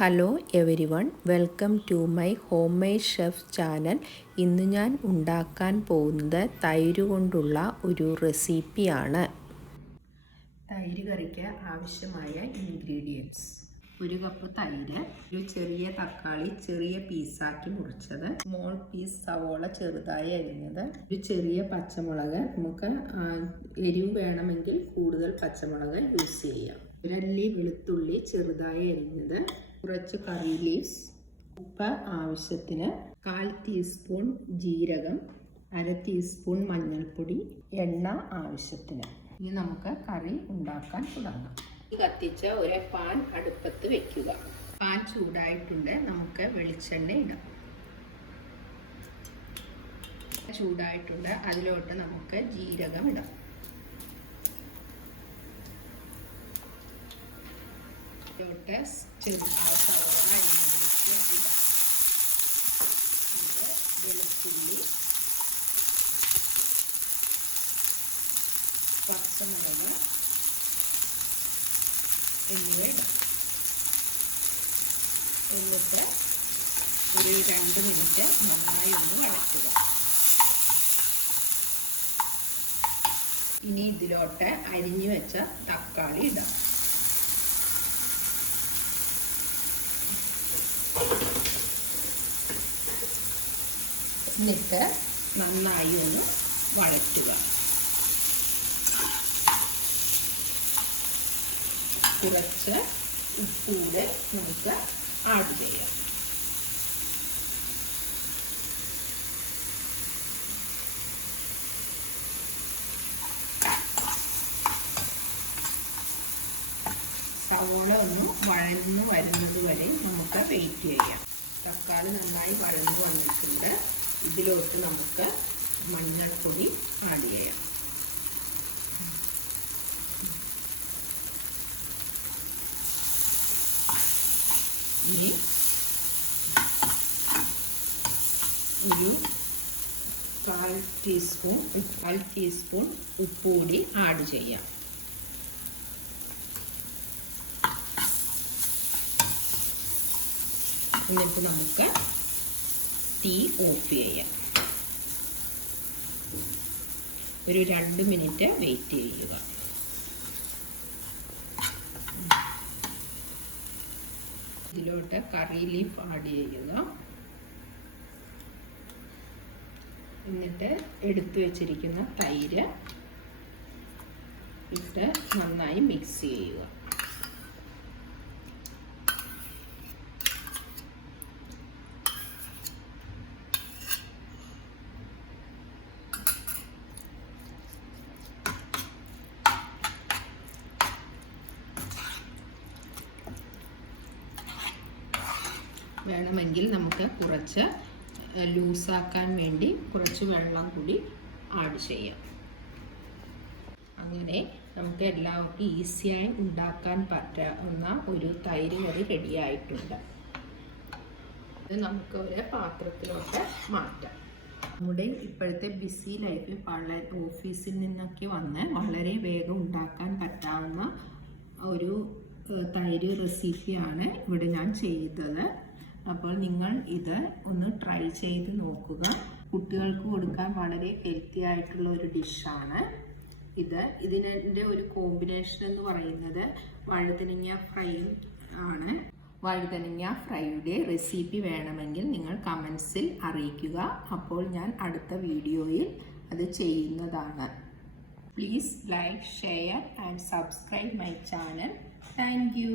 Hello everyone, welcome to my home made chef channel. ഇന്ന് ഞാൻ ഉണ്ടാക്കാൻ പോകുന്നത് തൈര് കൊണ്ടുള്ള ഒരു റെസിപ്പിയാണ്. തൈര് കറിക്ക് ആവശ്യമായ ഇൻഗ്രീഡിയൻസ്: 1 കപ്പ് തൈര്, ഒരു ചെറിയ തക്കാളി ചെറിയ പീസാക്കി മുറിച്ചത്, സ്മോൾ പീസ് സവോള ചെറുതായി അരിഞ്ഞത്, ഒരു ചെറിയ പച്ചമുളക്, നമുക്ക് എരിവ് വേണമെങ്കിൽ കൂടുതൽ പച്ചമുളക് യൂസ് ചെയ്യാം, 1 അല്ലി വെളുത്തുള്ളി ചെറുതായി അരിഞ്ഞത്, കുറച്ച് കറി ലീവ്സ്, ഉപ്പ് ആവശ്യത്തിന്, 1/4 ടീസ്പൂൺ ജീരകം, 1/2 ടീസ്പൂൺ മഞ്ഞൾപ്പൊടി, എണ്ണ ആവശ്യത്തിന്. ഇനി നമുക്ക് കറി ഉണ്ടാക്കാൻ തുടങ്ങാം. കത്തിച്ച ഒരു പാൻ അടുപ്പത്ത് വെക്കുക. പാൻ ചൂടായിട്ടുണ്ട്, നമുക്ക് വെളിച്ചെണ്ണ ഇടാം. ചൂടായിട്ടുണ്ട്, അതിലോട്ട് നമുക്ക് ജീരകം ഇടാം. ഇതിലോട്ട് സവോള അരിഞ്ഞതിലേക്ക് ഇടാം. ഇത് വെളുത്തുള്ളി, പച്ചമുളക് എന്നിവ ഇടാം. എന്നിട്ട് ഒരു 2 മിനിറ്റ് നന്നായി ഒന്ന് വഴറ്റുക. ഇനി ഇതിലോട്ട് അരിഞ്ഞു വെച്ച തക്കാളി ഇടാം. എന്നിട്ട് നന്നായി ഒന്ന് വഴറ്റുക. കുറച്ച് ഉപ്പൂടെ നമുക്ക് ആഡ് ചെയ്യാം. സവോള ഒന്ന് വഴന്നു വരുന്നത് വരെ നമുക്ക് വെയിറ്റ് ചെയ്യാം. തക്കാളി നന്നായി വഴന്നു വന്നിട്ടുണ്ട്. ഇതിലോട്ട് നമുക്ക് മഞ്ഞൾപ്പൊടി ആഡ് ചെയ്യാം. ഇനി ഒരു 1/4 ടീസ്പൂൺ ഉപ്പുകൂടി ആഡ് ചെയ്യാം. എന്നിട്ട് നമുക്ക് തീ ഓഫ് ചെയ്യാം. ഒരു 2 മിനിറ്റ് വെയിറ്റ് ചെയ്യുക. ഇതിലോട്ട് കറി ലീഫ് ആഡ് ചെയ്യുക. എന്നിട്ട് എടുത്തു വച്ചിരിക്കുന്ന തൈര് ഇട്ട് നന്നായി മിക്സ് ചെയ്യുക. വേണമെങ്കിൽ നമുക്ക് കുറച്ച് ലൂസാക്കാൻ വേണ്ടി കുറച്ച് വെള്ളം കൂടി ആഡ് ചെയ്യാം. അങ്ങനെ നമുക്ക് എല്ലാവർക്കും ഈസിയായി ഉണ്ടാക്കാൻ പറ്റാവുന്ന ഒരു തൈര് കറി റെഡിയായിട്ടുണ്ട്. ഇത് നമുക്ക് ഒരു പാത്രത്തിലോട്ട് മാറ്റാം. നമ്മുടെ ഇപ്പോഴത്തെ ബിസി ലൈഫിൽ ഓഫീസിൽ നിന്നൊക്കെ വന്ന് വളരെ വേഗം ഉണ്ടാക്കാൻ പറ്റാവുന്ന ഒരു തൈര് റെസിപ്പിയാണ് ഇവിടെ ഞാൻ ചെയ്തത്. അപ്പോൾ നിങ്ങൾ ഇത് ഒന്ന് ട്രൈ ചെയ്ത് നോക്കുക. കുട്ടികൾക്ക് കൊടുക്കാൻ വളരെ ഹെൽത്തി ആയിട്ടുള്ള ഒരു ഡിഷാണ് ഇതിൻ്റെ ഒരു കോമ്പിനേഷൻ എന്ന് പറയുന്നത് വഴുതനങ്ങ ഫ്രൈയും ആണ്. വഴുതനങ്ങ ഫ്രൈയുടെ റെസിപ്പി വേണമെങ്കിൽ നിങ്ങൾ കമൻസിൽ അറിയിക്കുക. അപ്പോൾ ഞാൻ അടുത്ത വീഡിയോയിൽ അത് ചെയ്യുന്നതാണ്. Please like, share and subscribe my channel. Thank you.